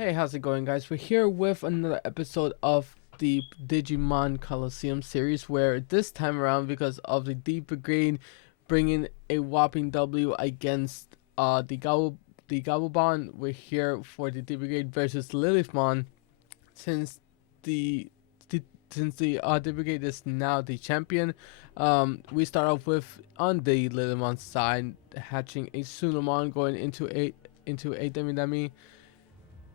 Hey, how's it going, guys? We're here with another episode of the Digimon Colosseum series, where this time around, because of the D-Brigade bringing a whopping W against the Gabubon, we're here for the D-Brigade versus Lilithmon. Since the the D-Brigade is now the champion, we start off with on the Lilithmon side hatching a Sunamon going into a demi,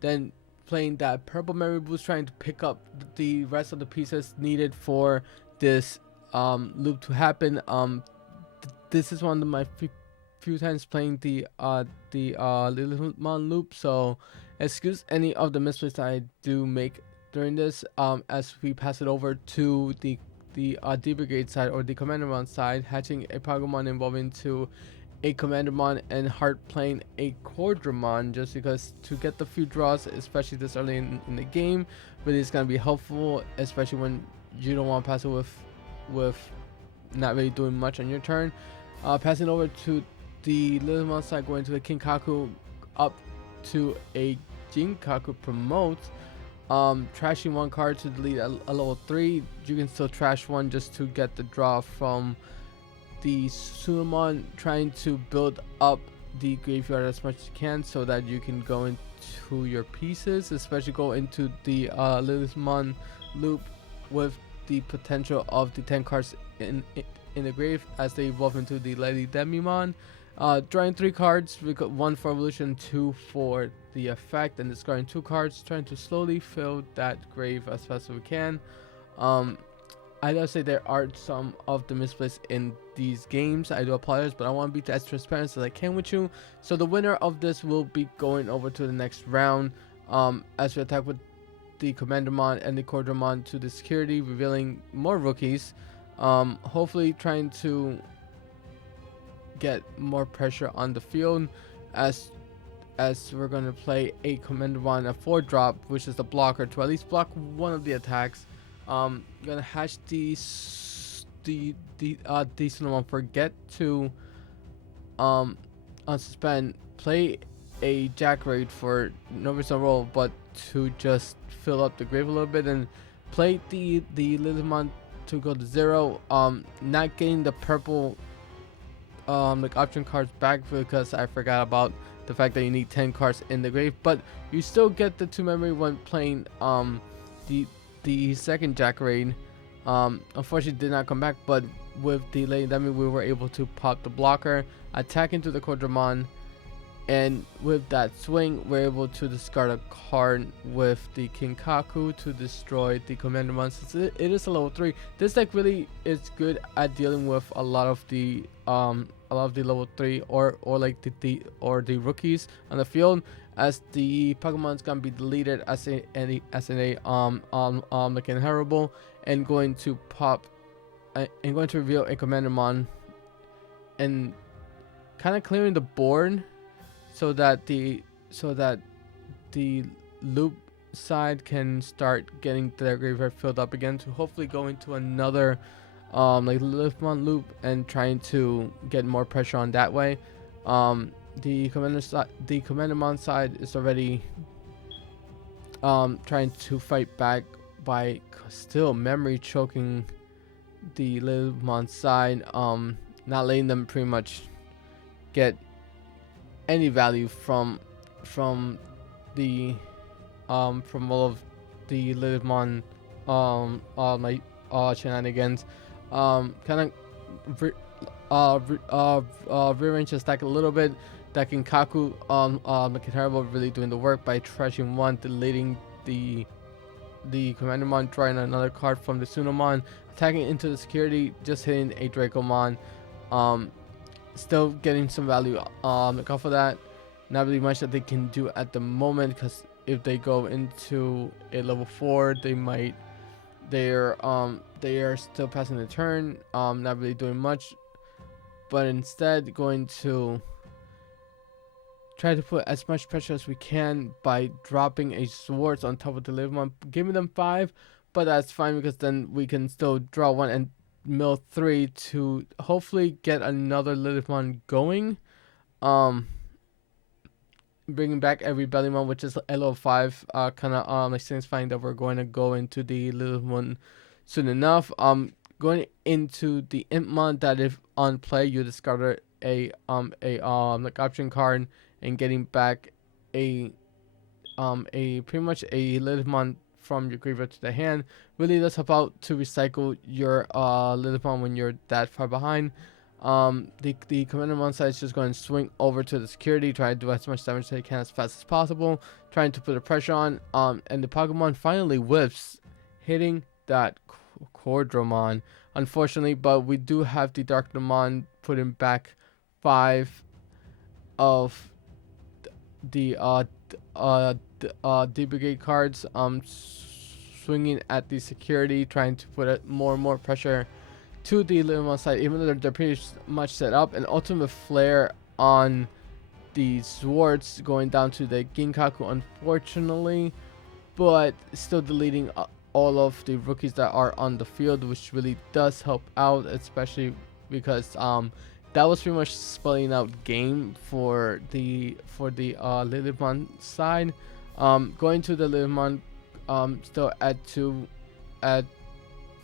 then playing that purple memory boost, trying to pick up the rest of the pieces needed for this loop to happen. This is one of my few times playing the Lilithmon loop, so excuse any of the misplays I do make during this. As we pass it over to the D-Brigade side, or the Commandamon side, hatching a Pagumon involving to a Commandamon and Heart playing a Quadramon, just because to get the few draws, especially this early in the game, really is going to be helpful, especially when you don't want to pass it with not really doing much on your turn. Passing over to the Lilithmon side, going to a Kinkaku up to a Jinkaku promote. Trashing one card to delete a level 3. You can still trash one just to get the draw from the Sunamon, trying to build up the graveyard as much as you can so that you can go into your pieces, especially go into the Lilithmon loop with the potential of the 10 cards in the grave as they evolve into the Lady Demimon. Drawing 3 cards, we got 1 for evolution, 2 for the effect, and discarding 2 cards, trying to slowly fill that grave as fast as we can. I gotta say there are some of the misplays in these games. I do apologize, but I want to be as transparent as I can with you. So the winner of this will be going over to the next round, as we attack with the Commandamon and the Quadramon to the security, revealing more rookies. Hopefully trying to get more pressure on the field, as we're going to play a Commandamon, a 4-drop, which is the blocker, to at least block one of the attacks. Gonna hatch the Sunamon, forget to unsuspend, play a Jack Raid for no reason roll, but to just fill up the grave a little bit, and play the Lilithmon to go to 0. Not getting the purple like option cards back because I forgot about the fact that you need 10 cards in the grave, but you still get the 2 memory when playing the second Jack Raid. Unfortunately did not come back, but with the Lady Demi we were able to pop the blocker, attack into the Quadramon, and with that swing we're able to discard a card with the Kinkaku to destroy the Commandamon. Since it is a level 3, this deck really is good at dealing with a lot of the level 3 or like the rookies on the field, as the Pokemon's gonna be deleted as like inheritable, and going to pop and going to reveal a Commandamon, and kind of clearing the board so that the loop side can start getting their graveyard filled up again, to hopefully go into another like Lilithmon loop and trying to get more pressure on that way. The Commandamon side is already trying to fight back by still memory choking the Lilithmon side, not letting them pretty much get any value from the from all of the Lilithmon shenanigans. Kind of rearrange the stack a little bit. That Kinkaku looking terrible, really doing the work by trashing one, deleting the Commandamon, drawing another card from the Sunamon, attacking into the security, just hitting a Dracomon. Still getting some value off of that. Not really much that they can do at the moment, because if they go into a level 4, they are still passing the turn, not really doing much, but instead going to try to put as much pressure as we can by dropping a Swords on top of the Lilithmon, giving them 5, but that's fine because then we can still draw 1 and mill 3 to hopefully get another Lilithmon going. bringing back a Rebellionmon, which is LO5, kind of like signifying that we're going to go into the Lilithmon soon enough. Going into the Impmon that if on play you discard a like option card, and getting back a pretty much a Lilithmon from your graveyard to the hand really does help out to recycle your Lilithmon when you're that far behind. The commander on side is just going to swing over to the security, try to do as much damage as they can as fast as possible, trying to put a pressure on. And the Pokemon finally whiffs, hitting that Cordromon, unfortunately. But we do have the Darknomon putting back 5 of the D-Brigade cards, swinging at the security, trying to put more and more pressure to the Lilithmon side, even though they're pretty much set up. An ultimate flare on the swords going down to the Ginkaku, unfortunately, but still deleting all of the rookies that are on the field, which really does help out, especially because that was pretty much spelling out game for the Lilithmon side. Going to the Lilithmon, still at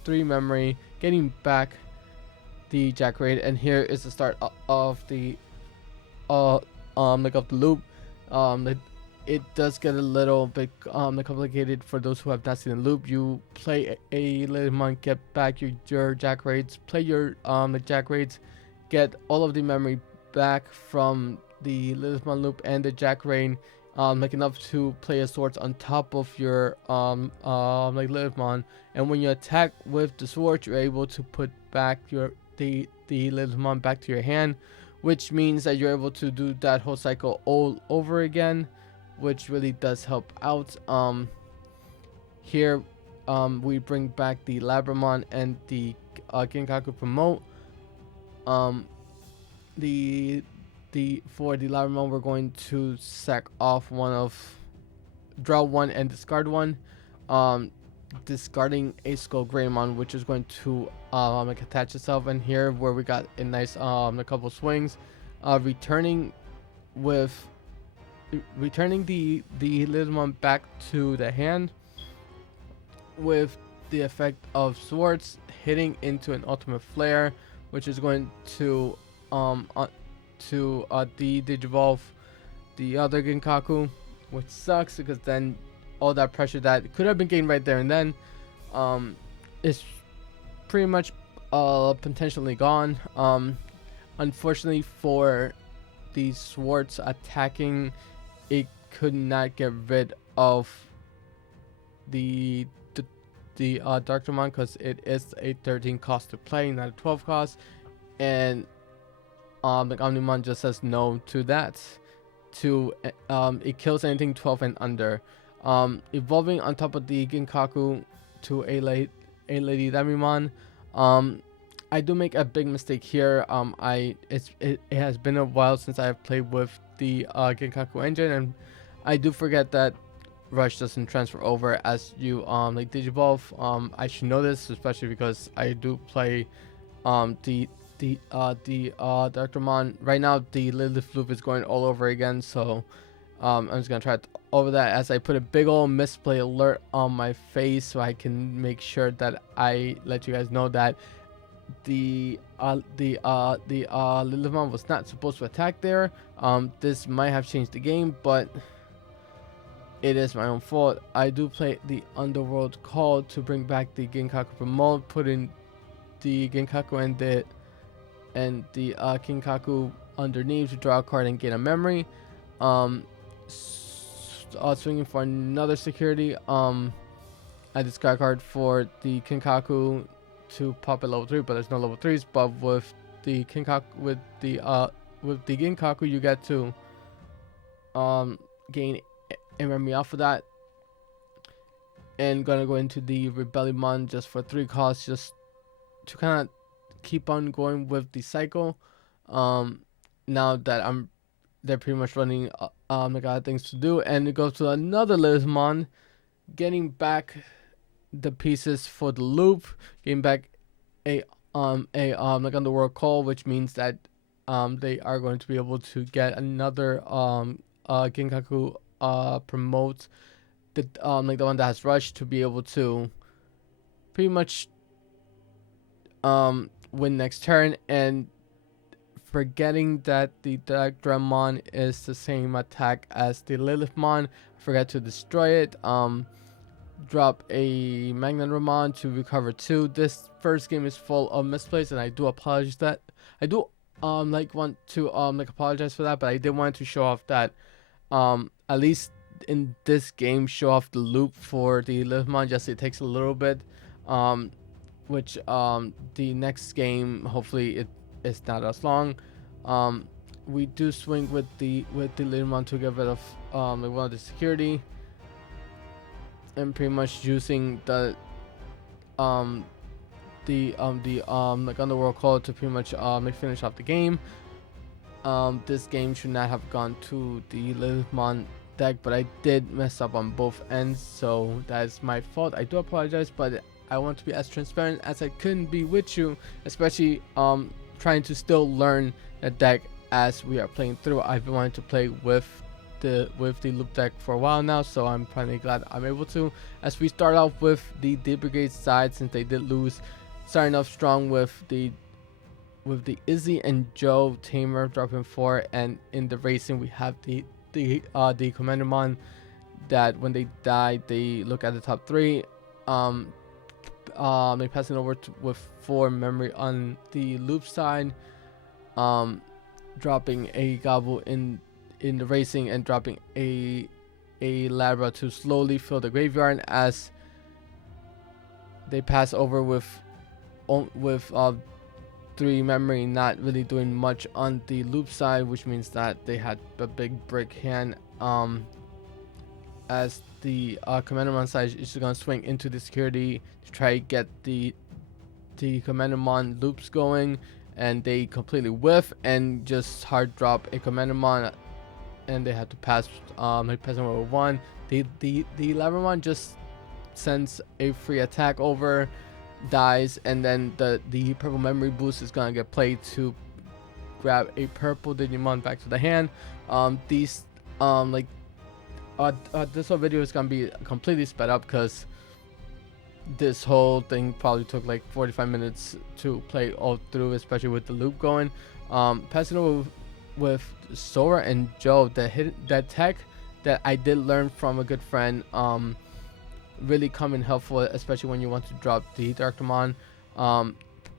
3 memory, getting back the Jackraid, and here is the start of the like of the loop. It does get a little bit complicated for those who have not seen the loop. You play a Lilithmon, get back your Jackraids, play your the Jackraids, get all of the memory back from the Lilithmon loop and the Jackraid, like enough to play a swords on top of your like Lilithmon, and when you attack with the sword, you're able to put back the Lilithmon back to your hand, which means that you're able to do that whole cycle all over again, which really does help out. Here we bring back the Labramon and the Ginkaku promote. For the Labramon, we're going to sack off draw 1 and discard 1, discarding a Skull Greymon, which is going to like attach itself. And here where we got a nice a couple swings, returning the Lilithmon back to the hand with the effect of swords hitting into an ultimate flare, which is going to de-digivolve the other Ginkaku, which sucks because then all that pressure that could have been gained right there and then is pretty much potentially gone. Unfortunately for the swords attacking, it could not get rid of the Darknomon because it is a 13 cost to play, not a 12 cost, and the Omnimon just says no to that. It kills anything 12 and under. Evolving on top of the Ginkaku to a Lady Damimon. I do make a big mistake here. It has been a while since I have played with the Ginkaku engine, and I do forget that Rush doesn't transfer over as you like Digivolve. I should know this, especially because I do play the Darknomon. Right now the LilithLoop is going all over again, so I'm just gonna try over that as I put a big old misplay alert on my face so I can make sure that I let you guys know that the Lilithmon was not supposed to attack there. This might have changed the game, but it is my own fault. I do play the Underworld Call to bring back the Ginkaku promote, putting the Ginkaku and the Ginkaku underneath to draw a card and gain a memory. Swinging for another security. I discard card for the Ginkaku to pop a level 3, but there's no level 3s. But with the Ginkaku, you get to gain a memory off of that. And gonna go into the Rebellionmon just for 3 costs, just to kind of keep on going with the cycle. Now that they're pretty much running they got things to do, and it goes to another Lilithmon, getting back the pieces for the loop, getting back a like Underworld Call, which means that they are going to be able to get another Genkaku promote the like the one that has rush to be able to pretty much win next turn, and forgetting that the Digimon is the same attack as the Lilithmon, forget to destroy it. Drop a Magnetramon to recover 2. This first game is full of misplays, and I do apologize that I do want to apologize for that, but I did want to show off that at least in this game, show off the loop for the Lilithmon. Just it takes a little bit, which the next game hopefully it is not as long. We do swing with the Lilithmon to get rid of like one of the security, and pretty much using the like underworld code to pretty much finish off the game. This game should not have gone to the Lilithmon deck, but I did mess up on both ends, so that is my fault. I do apologize, but I want to be as transparent as I can be with you, especially trying to still learn the deck as we are playing through. I've been wanting to play with the loop deck for a while now, so I'm finally glad I'm able to. As we start off with the D-Brigade side, since they did lose, starting off strong with the Izzy and Joe Tamer dropping 4, and in the racing we have the Commandamon that when they die they look at the top 3. They passing over with 4 memory on the loop side, dropping a Gobble in the racing, and dropping a Labra to slowly fill the graveyard as they pass over with 3 memory, not really doing much on the loop side, which means that they had a big brick hand, as the Commandamon side is just going to swing into the security to try to get the Commandamon loops going, and they completely whiff and just hard drop a Commandamon, and they had to pass passing over 1. The Labramon just sends a free attack over, dies, and then the purple memory boost is gonna get played to grab a purple Digimon back to the hand. This whole video is gonna be completely sped up because this whole thing probably took like 45 minutes to play all through, especially with the loop going. Passing over with Sora and Joe, that tech that I did learn from a good friend, really come in helpful, especially when you want to drop the Darkmon.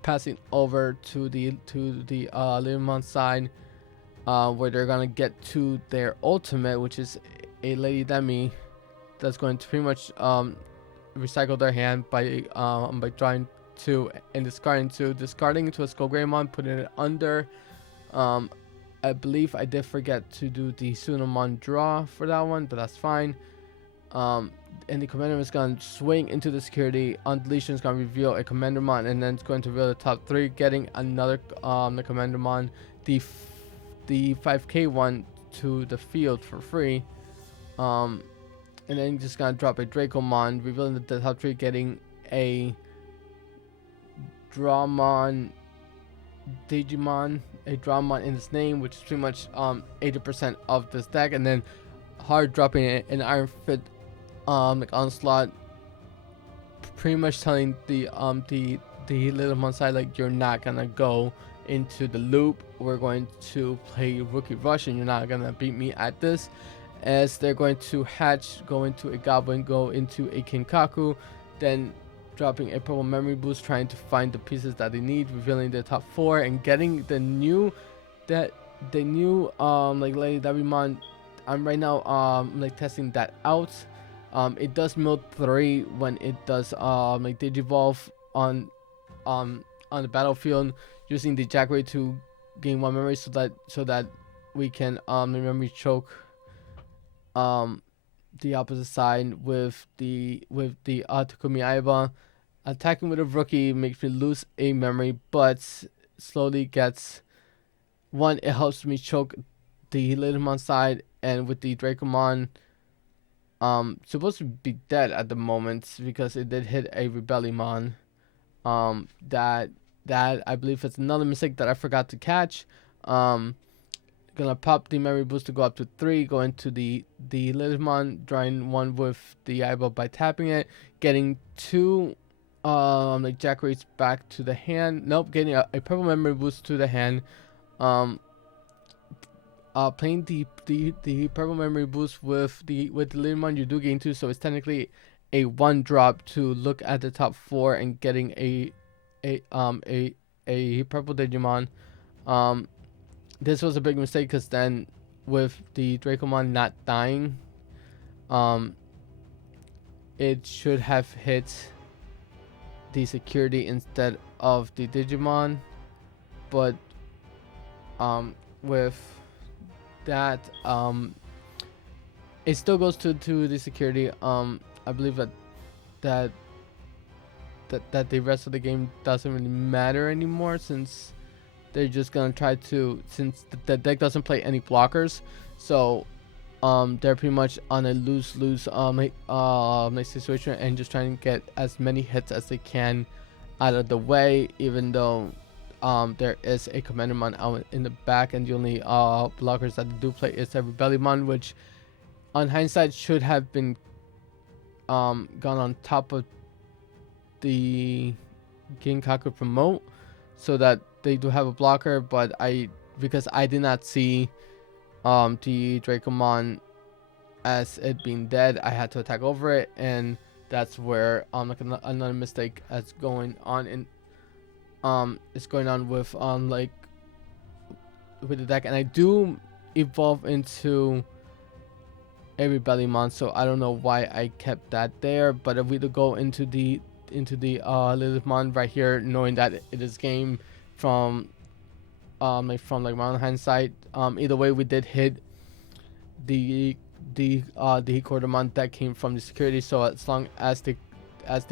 Passing over to the Lilithmon side, where they're gonna get to their ultimate, which is a Lady Demi that's going to pretty much recycle their hand by drawing 2 and discarding 2, discarding into a Skull Greymon, putting it under. I believe I did forget to do the Sunamon draw for that one, but that's fine. And the Commander is going to swing into the security. On deletion is going to reveal a Commandermon, and then it's going to reveal the top 3, getting another the Commandermon, the 5k one to the field for free. And then just going to drop a Dracomon, revealing the top 3, getting a Dramon Digimon, a Dramon in its name, which is pretty much 80% of this deck, and then hard dropping an Iron Fit like Onslaught, pretty much telling the Lilithmon side, like, you're not gonna go into the loop, we're going to play Rookie Rush and you're not gonna beat me at this, as they're going to hatch, go into a Goblin, go into a Kinkaku, then dropping a purple memory boost, trying to find the pieces that they need, revealing the top 4 and getting the new like Lady Dabimon. I'm right now like testing that out. It does mill 3 when it does like Digivolve on the battlefield, using the Jackraid to gain 1 memory, so that we can memory choke the opposite side with the Takumi Aiba. Attacking with a rookie makes me lose a memory, but slowly gets 1. It helps me choke the Lilithmon side, and with the Dracomon, supposed to be dead at the moment because it did hit a Rebellion. That I believe it's another mistake that I forgot to catch. gonna pop the memory boost to go up to 3, go into the Lilithmon, drawing 1 with the eyeball by tapping it, getting 2 like jack rates back to the hand. Nope, getting a purple memory boost to the hand. Playing the purple memory boost with the Lilithmon, you do gain 2, so it's technically a 1 drop to look at the top 4 and getting a purple Digimon. This was a big mistake because then with the Dracomon not dying, it should have hit the security instead of the Digimon, but with that, it still goes to the security. I believe that the rest of the game doesn't really matter anymore, since they're just gonna try to, since the deck doesn't play any blockers, so they're pretty much on a lose-lose situation, and just trying to get as many hits as they can out of the way, even though there is a Commandmon out in the back, and the only blockers that do play is every Rebellionmon, which on hindsight should have been gone on top of the Ginkaku promote, so that they do have a blocker. But because I did not see the Dracomon as it being dead, I had to attack over it, and that's where like another mistake is going on in is going on with like with the deck. And I do evolve into a Rebellionmon, so I don't know why I kept that there. But if we do go into the Lilithmon right here, knowing that it is game from like around hindsight, either way we did hit the Quartermon that came from the security. So as long as the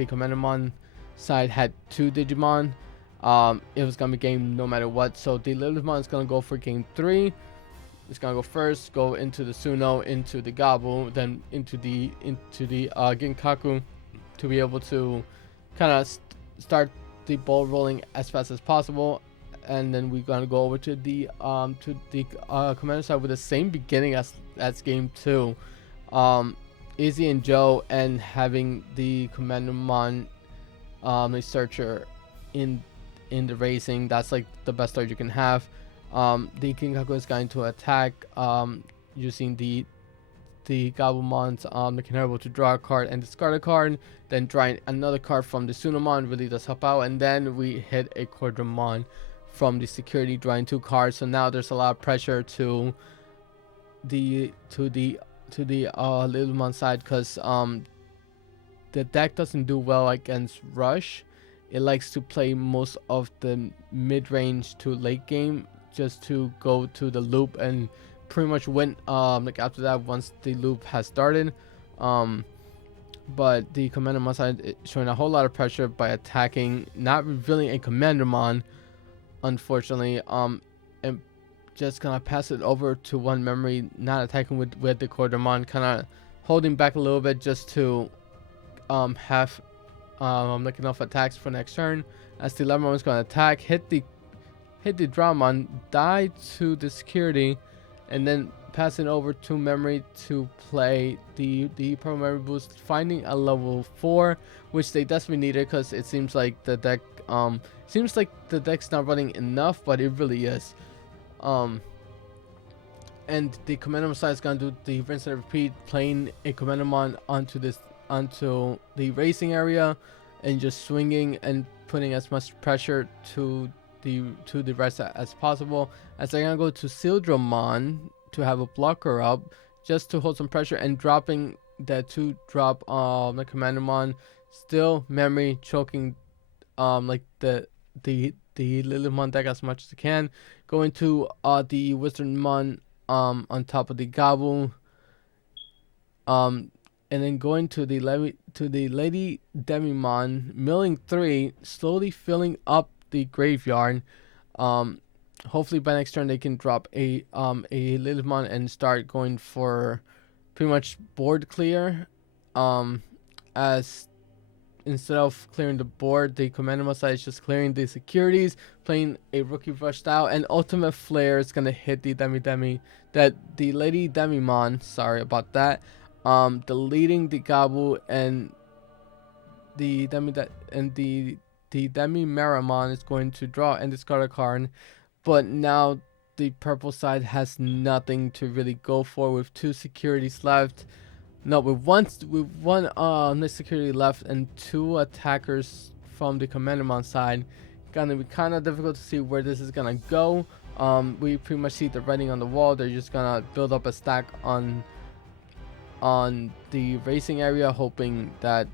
Commandmon side had 2 Digimon, it was gonna be game no matter what. So the Lilithmon is gonna go for game 3. It's gonna go first, go into the Suno, into the Gabu, then into the Ginkaku, to be able to kind of start the ball rolling as fast as possible. And then we're gonna go over to the commander side with the same beginning as game 2, Izzy and Joe, and having the Commandmon a searcher in the racing. That's like the best start you can have. The Ginkaku is going to attack using the Gabumons, making her able to draw a card and discard a card, then drawing another card from the Sunamon really does help out. And then we hit a Quadramon from the security, drawing 2 cards. So now there's a lot of pressure to the Lilithmon side, because the deck doesn't do well against rush. It likes to play most of the mid-range to late game just to go to the loop and pretty much win like after that, once the loop has started. But the Commandmon side is showing a whole lot of pressure by attacking, not revealing a Commandmon, unfortunately, and just gonna pass it over to 1 memory, not attacking with the Quadramon, kind of holding back a little bit just to have like enough attacks for next turn. As the Lilithmon is gonna attack, hit the Dramon, die to the security, and then pass it over to memory to play the purple memory boost, finding a level 4, which they desperately needed, because it seems like the deck's not running enough, but it really is. And the Commandmon side is gonna do the rinse and repeat, playing a Commandmon onto the racing area, and just swinging and putting as much pressure to the rest as possible. As they're gonna go to Sildramon to have a blocker up, just to hold some pressure, and dropping that 2-drop the Commandmon, still memory choking like the Lilithmon deck as much as it can. Going to the Wizardmon on top of the Gabu, and then going to the Lady Demimon, milling 3, slowly filling up the graveyard. Hopefully by next turn they can drop a Lilithmon and start going for pretty much board clear, as instead of clearing the board, the Commandment side is just clearing the securities, playing a Rookie Rush style, and Ultimate Flare is gonna hit the the Lady Demimon. Sorry about that. Deleting the Gabu and the the Demi Maramon is going to draw and discard a card, but now the purple side has nothing to really go for with 2 securities left. No, with one nice security left and 2 attackers from the Commandment side. Gonna be kind of difficult to see where this is gonna go. We pretty much see the writing on the wall. They're just gonna build up a stack on the racing area, hoping that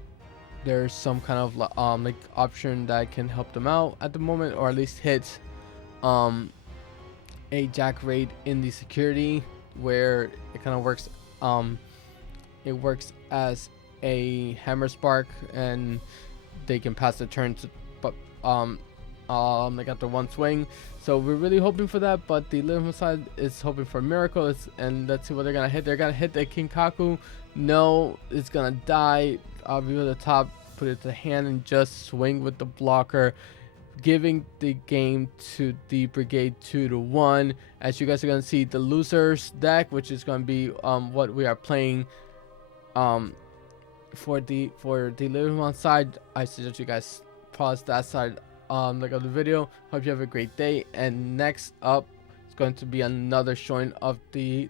there's some kind of like option that can help them out at the moment, or at least hit a Jack raid in the security, where it kind of works. It works as a hammer spark, and they can pass the turn to, but they got the 1 swing. So we're really hoping for that, but the Lilithmon side is hoping for miracles, and let's see what they're gonna hit. They're gonna hit the Kinkaku. No, it's gonna die. I'll be at the top, put it to hand, and just swing with the blocker, giving the game to D-Brigade 2-1. As you guys are gonna see, the losers deck, which is gonna be what we are playing for the Lilithmon side. I suggest you guys pause that side like of the video. Hope you have a great day, and next up is going to be another showing of the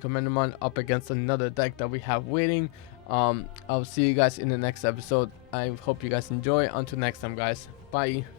Commandment up against another deck that we have waiting. I'll see you guys in the next episode. I hope you guys enjoy. Until next time, guys, bye.